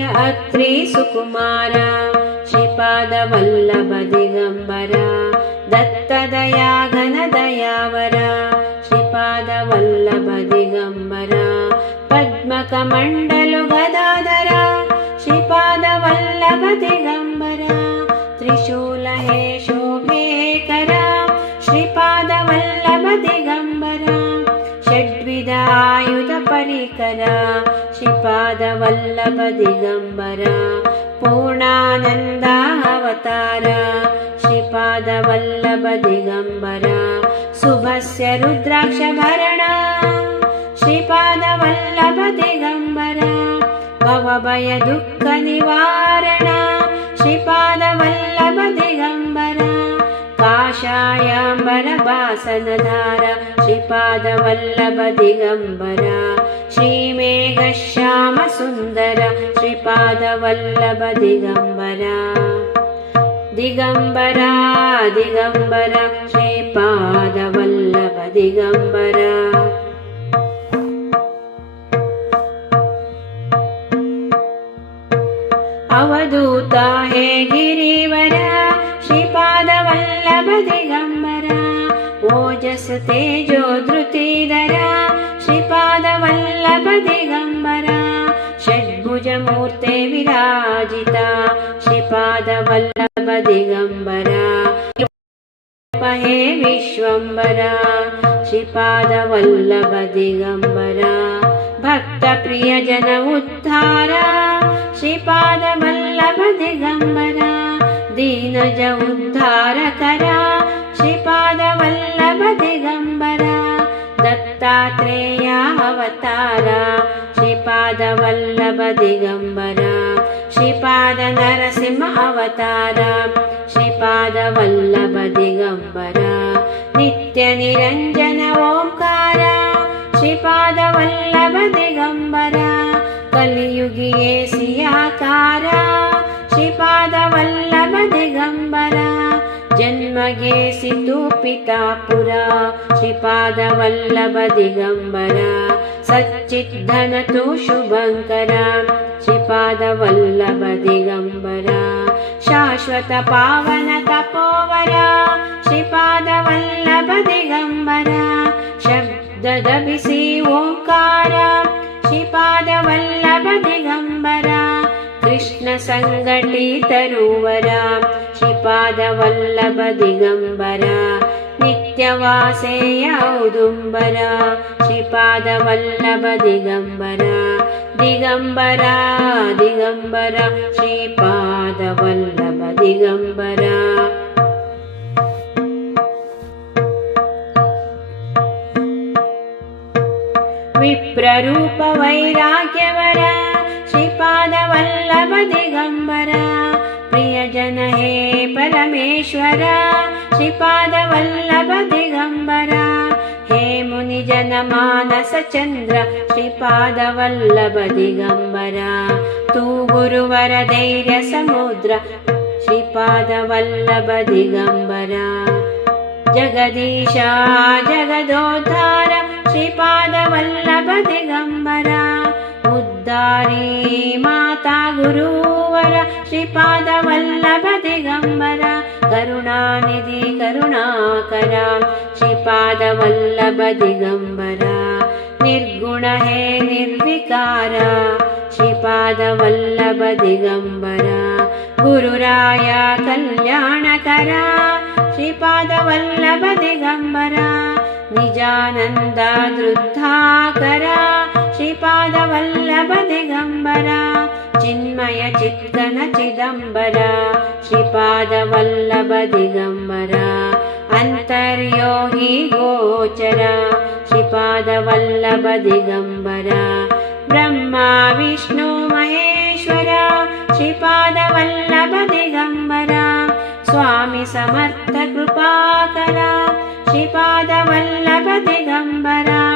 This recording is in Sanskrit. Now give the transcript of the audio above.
अत्रि सुकुमार श्रीपादवल्लभ दिगम्बर दत्तदया घनदयावर श्रीपादवल्लभ दिगम्बर पद्मकमण्डलु गदाधर श्रीपादवल्लभ दिगम्बर त्रिशूल हे शोभेकर श्रीपादवल्लभ दिगम्बर षड्विधायुधपरिकर श्रीपादवल्लभ दिगम्बर पूर्णानन्दा अवतार श्रीपादवल्लभ दिगम्बर शुभस्य रुद्राक्षभरण श्रीपादवल्लभ दिगम्बर भवभय दुःखनिवारण श्रीपादवल्लभ दिगम्बर काषायाम्बरवासनधार श्रीपादवल्लभ दिगम्बर श्रीमेघश्यामसुन्दर श्रीपादवल्लभ दिगम्बर दिगम्बरा दिगम्बर श्रीपादवल्लभ दिगम्बर अवधूता हे गिरिवर श्रीपादवल्लभ दिगम्बर दिगम्बर षड्भुजमूर्ते विराजिता श्रीपादवल्लभ दिगम्बर हे विश्वम्बर श्रीपादवल्लभ दिगम्बर भक्तप्रियजन उद्धार श्रीपादवल्लभ दिगम्बर दीनज उद्धारकर दत्तात्रेया अवतार श्रीपादवल्लभ दिगम्बर श्रीपाद नरसिंह अवतार श्रीपादवल्लभ दिगम्बर नित्यनिरञ्जन ओङ्कार श्रीपादवल्लभ दिगम्बर कलियुगिये सियाकार श्रीपादवल्लभ दिगम्बर जन्मगेसितु पिता पुरा श्रीपादवल्लभ दिगम्बर सच्चिद्धनतु शुभङ्कर श्रीपादवल्लभ दिगम्बर शाश्वत पावन तपोवर श्रीपादवल्लभ दिगम्बर शब्ददबिसि ओङ्कार श्रीपादवल्लभ दिगम्बर कृष्णसङ्गटितरुवर श्रीपादवल्लभ दिगम्बर नित्यवासे औदुम्बर श्रीपादवल्लभ दिगम्बर दिगम्बर दिगम्बर श्रीपादवल्लभ दिगम्बर विप्ररूप वैराग्यवर श्रीपादवल्लभ दिगम्बर प्रियजन हे परमेश्वर श्रीपादवल्लभ दिगम्बर हे मुनिजन मानसचन्द्र श्रीपादवल्लभ दिगम्बर तु गुरुवर धैर्य समुद्र श्रीपादवल्लभ दिगम्बर जगदीशा जगदोद्धार श्रीपादवल्लभ दिगम्बर माता गुरुवर श्रीपादवल्लभ दिगम्बर करुणानिधि करुणाकर श्रीपादवल्लभ दिगम्बर निर्गुण हे निर्विकार श्रीपादवल्लभ दिगम्बर गुरुराय कल्याणकर श्रीपादवल्लभ दिगम्बर निजानन्द दृद्धाकर श्रीपादवल्लभ दिगम्बर चिन्मय चित्तन चिदम्बर श्रीपादवल्लभ दिगम्बर गोचर श्रीपादवल्लभ दिगम्बर ब्रह्मा विष्णु महेश्वर श्रीपादवल्लभ दिगम्बर स्वामी समर्थ कृपाकर श्रीपादवल्लभ दिगम्बर